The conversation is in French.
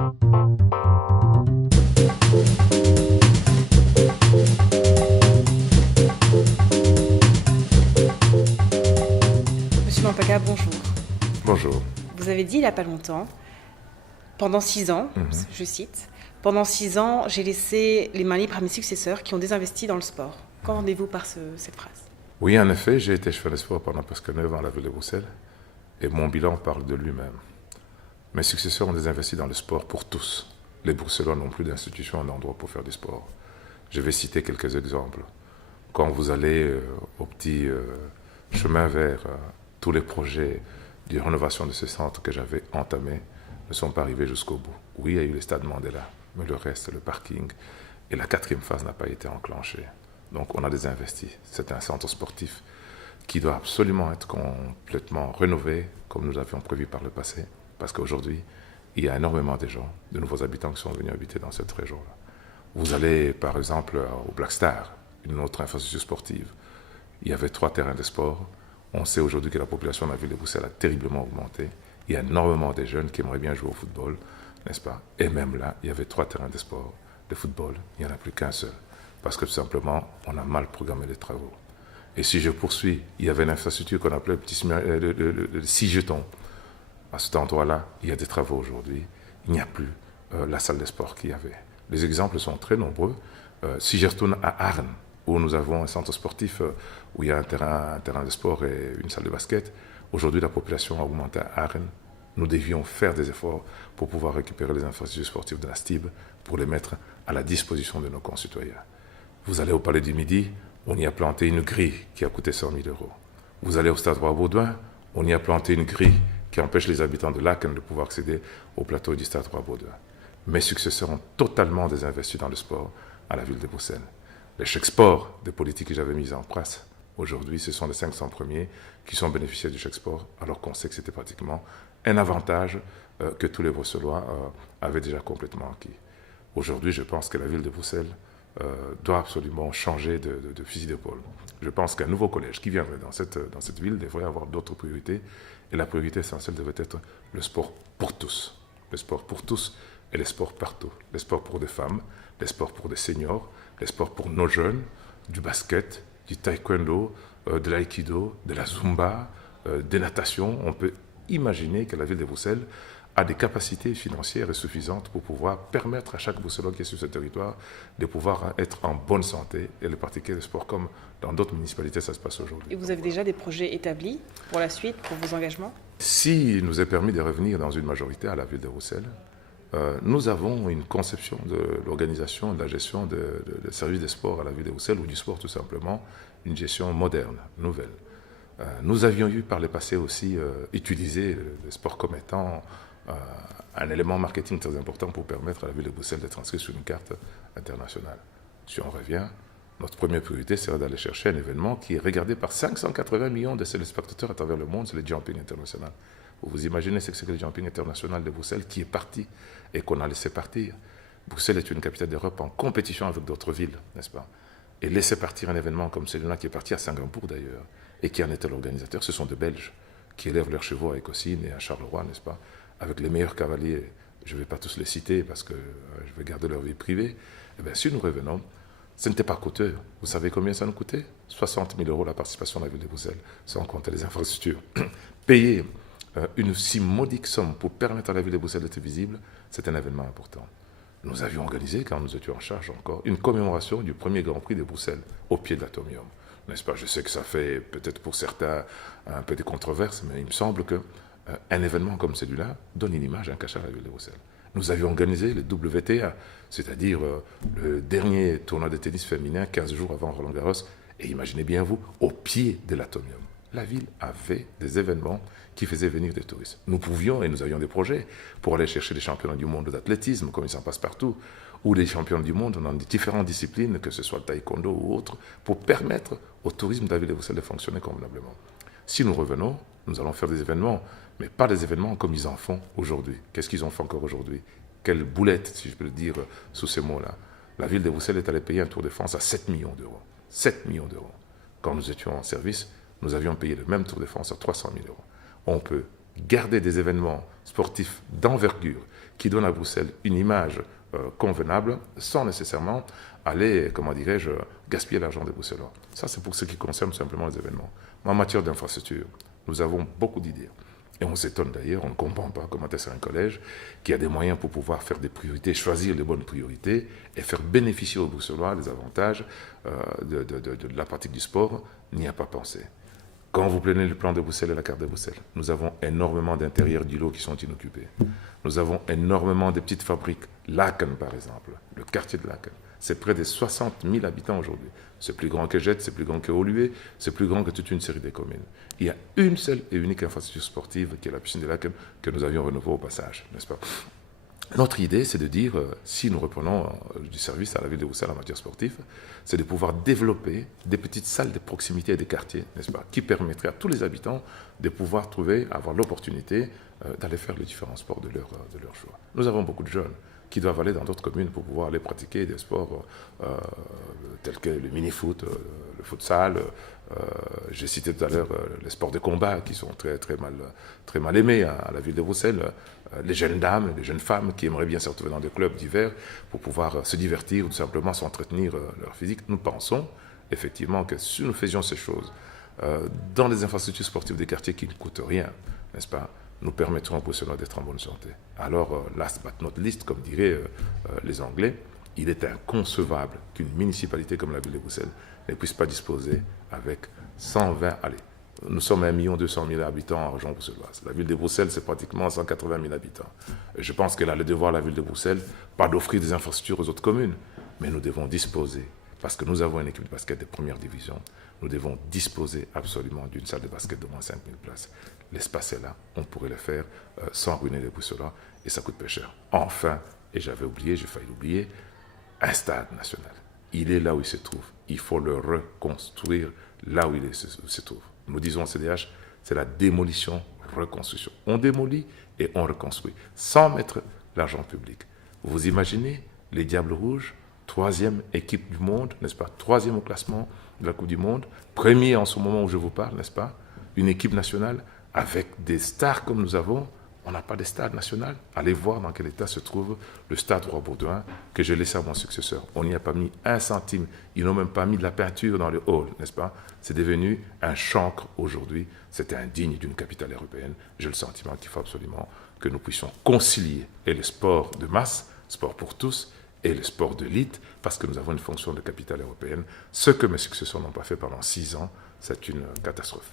Monsieur Mampaka, bonjour. Bonjour. Vous avez dit il n'y a pas longtemps, pendant 6 ans, je cite, pendant 6 ans, j'ai laissé les mains libres à mes successeurs qui ont désinvesti dans le sport. Qu'entendez-vous par cette phrase? Oui, en effet, j'ai été chef de sport pendant presque 9 ans à la ville de Bruxelles et mon bilan parle de lui-même. Mes successeurs ont désinvesti dans le sport pour tous. Les Bruxellois n'ont plus d'institutions, d'endroits pour faire du sport. Je vais citer quelques exemples. Quand vous allez au petit chemin vert, tous les projets de rénovation de ce centre que j'avais entamés ne sont pas arrivés jusqu'au bout. Oui, il y a eu le stade Mandela, mais le reste, le parking et la 4e phase n'a pas été enclenchée. Donc on a désinvesti. C'est un centre sportif qui doit absolument être complètement rénové, comme nous avions prévu par le passé, parce qu'aujourd'hui, il y a énormément de gens, de nouveaux habitants qui sont venus habiter dans cette région-là. Vous allez, par exemple, au Black Star, une autre infrastructure sportive. Il y avait 3 terrains de sport. On sait aujourd'hui que la population de la ville de Bruxelles a terriblement augmenté. Il y a énormément de jeunes qui aimeraient bien jouer au football, n'est-ce pas? Et même là, il y avait 3 terrains de sport, de football, il n'y en a plus qu'un seul. Parce que tout simplement, on a mal programmé les travaux. Et si je poursuis, il y avait une infrastructure qu'on appelait le 6 jetons. À cet endroit-là, il y a des travaux aujourd'hui. Il n'y a plus la salle de sport qu'il y avait. Les exemples sont très nombreux. Si je retourne à Arnes, où nous avons un centre sportif où il y a un terrain de sport et une salle de basket, aujourd'hui la population a augmenté à Arnes. Nous devions faire des efforts pour pouvoir récupérer les infrastructures sportives de la STIB pour les mettre à la disposition de nos concitoyens. Vous allez au Palais du Midi, on y a planté une grille qui a coûté 100 000 euros. Vous allez au Stade Roi-Baudouin, on y a planté une grille qui empêche les habitants de Laken de pouvoir accéder au plateau du Stade Roi-Baudouin. Mes successeurs ont totalement désinvesti dans le sport à la ville de Bruxelles. Les chèques sport des politiques que j'avais mises en place, aujourd'hui, ce sont les 500 premiers qui sont bénéficiaires du chèque sport, alors qu'on sait que c'était pratiquement un avantage que tous les Bruxellois avaient déjà complètement acquis. Aujourd'hui, je pense que la ville de Bruxelles doit absolument changer de fusil d'épaule. Je pense qu'un nouveau collège qui viendrait dans cette ville devrait avoir d'autres priorités, et la priorité essentielle devrait être le sport pour tous. Le sport pour tous et le sport partout. Le sport pour des femmes, le sport pour des seniors, le sport pour nos jeunes, du basket, du taekwondo, de l'aïkido, de la zumba, des natations. On peut imaginer que la ville de Bruxelles a des capacités financières suffisantes pour pouvoir permettre à chaque Bruxellois qui est sur ce territoire de pouvoir être en bonne santé et de pratiquer le sport comme dans d'autres municipalités ça se passe aujourd'hui. Et vous avez déjà des projets établis pour la suite, pour vos engagements? S'il nous est permis de revenir dans une majorité à la ville de Bruxelles, nous avons une conception de l'organisation, de la gestion des services de sport à la ville de Bruxelles, ou du sport tout simplement, une gestion moderne, nouvelle. Nous avions eu par le passé aussi utilisé le sport comme étant un élément marketing très important pour permettre à la ville de Bruxelles d'être inscrite sur une carte internationale. Si on revient, notre première priorité serait d'aller chercher un événement qui est regardé par 580 millions de téléspectateurs à travers le monde, c'est le Jumping International. Vous imaginez ce que c'est que le Jumping International de Bruxelles qui est parti et qu'on a laissé partir. Bruxelles est une capitale d'Europe en compétition avec d'autres villes, n'est-ce pas? Et laisser partir un événement comme celui-là qui est parti à Singapour d'ailleurs, et qui en était l'organisateur, ce sont des Belges qui élèvent leurs chevaux à Écosine et à Charleroi, n'est-ce pas? Avec les meilleurs cavaliers, je ne vais pas tous les citer parce que je vais garder leur vie privée. Eh bien, si nous revenons, ce n'était pas coûteux. Vous savez combien ça nous coûtait? 60 000 euros la participation de la ville de Bruxelles, sans compter les infrastructures. Payer une si modique somme pour permettre à la ville de Bruxelles d'être visible, c'est un événement important. Nous avions organisé, quand nous étions en charge encore, une commémoration du premier Grand Prix de Bruxelles au pied de l'Atomium. N'est-ce pas? Je sais que ça fait peut-être pour certains un peu de controverse, mais il me semble qu'un événement comme celui-là donne une image, un cachet à la ville de Bruxelles. Nous avions organisé le WTA, c'est-à-dire le dernier tournoi de tennis féminin 15 jours avant Roland-Garros, et imaginez bien vous, au pied de l'Atomium. La ville avait des événements qui faisaient venir des touristes. Nous pouvions, et nous avions des projets, pour aller chercher des championnats du monde d'athlétisme, comme il s'en passe partout, ou des champions du monde dans différentes disciplines, que ce soit le taekwondo ou autre, pour permettre au tourisme de la ville de Bruxelles de fonctionner convenablement. Si nous revenons, nous allons faire des événements, mais pas des événements comme ils en font aujourd'hui. Qu'est-ce qu'ils ont fait encore aujourd'hui? Quelle boulette, si je peux le dire sous ces mots-là. La ville de Bruxelles est allée payer un Tour de France à 7 millions d'euros. 7 millions d'euros. Quand nous étions en service, nous avions payé le même Tour de France à 300 000 euros. On peut garder des événements sportifs d'envergure qui donne à Bruxelles une image convenable sans nécessairement aller, comment dirais-je, gaspiller l'argent des Bruxellois. Ça, c'est pour ce qui concerne simplement les événements. Mais en matière d'infrastructure, nous avons beaucoup d'idées. Et on s'étonne d'ailleurs, on ne comprend pas comment est-ce qu'un collège qui a des moyens pour pouvoir faire des priorités, choisir les bonnes priorités et faire bénéficier aux Bruxellois des avantages de la pratique du sport, n'y a pas pensé. Quand vous prenez le plan de Bruxelles et la carte de Bruxelles, nous avons énormément d'intérieurs d'îlots qui sont inoccupés. Nous avons énormément de petites fabriques. Laken, par exemple, le quartier de Laken, c'est près de 60 000 habitants aujourd'hui. C'est plus grand que Jette, c'est plus grand que Oluwe, c'est plus grand que toute une série de communes. Il y a une seule et unique infrastructure sportive qui est la piscine de Laken que nous avions renouvelée au passage, n'est-ce pas? Notre idée, c'est de dire, si nous reprenons du service à la ville de Bruxelles en matière sportive, c'est de pouvoir développer des petites salles de proximité et des quartiers, n'est-ce pas, qui permettraient à tous les habitants de pouvoir avoir l'opportunité d'aller faire les différents sports de leur choix. Nous avons beaucoup de jeunes qui doivent aller dans d'autres communes pour pouvoir aller pratiquer des sports tels que le mini-foot, le futsal. J'ai cité tout à l'heure les sports de combat qui sont très mal aimés à la ville de Bruxelles. Les jeunes dames, les jeunes femmes qui aimeraient bien se retrouver dans des clubs d'hiver pour pouvoir se divertir ou tout simplement s'entretenir leur physique. Nous pensons effectivement que si nous faisions ces choses dans des infrastructures sportives des quartiers qui ne coûtent rien, n'est-ce pas, nous permettrons aux Bruxellois d'être en bonne santé. Alors, last but not least, comme diraient les Anglais, il est inconcevable qu'une municipalité comme la ville de Bruxelles ne puisse pas disposer avec 120, allez, nous sommes 1 200 000 habitants en région bruxelloise. La ville de Bruxelles, c'est pratiquement 180 000 habitants. Et je pense qu'elle a le devoir, la ville de Bruxelles, pas d'offrir des infrastructures aux autres communes, mais nous devons disposer, parce que nous avons une équipe de basket de première division, nous devons disposer absolument d'une salle de basket d'au moins 5 000 places. L'espace est là, on pourrait le faire sans ruiner les Bruxellois, et ça coûte peu cher. Enfin, et j'avais oublié, j'ai failli l'oublier, un stade national. Il est là où il se trouve. Il faut le reconstruire là où il se trouve. Nous disons au CDH, c'est la démolition, reconstruction. On démolit et on reconstruit, sans mettre l'argent public. Vous imaginez les Diables Rouges, 3e équipe du monde, n'est-ce pas? 3e au classement de la Coupe du Monde, premier en ce moment où je vous parle, n'est-ce pas? Une équipe nationale avec des stars comme nous avons. On n'a pas de stade national. Allez voir dans quel état se trouve le stade Roi-Baudouin que j'ai laissé à mon successeur. On n'y a pas mis 1 centime. Ils n'ont même pas mis de la peinture dans le hall, n'est-ce pas? C'est devenu un chancre aujourd'hui. C'était indigne d'une capitale européenne. J'ai le sentiment qu'il faut absolument que nous puissions concilier et les sports de masse, sport pour tous, et les sports d'élite, parce que nous avons une fonction de capitale européenne. Ce que mes successeurs n'ont pas fait pendant 6 ans, c'est une catastrophe.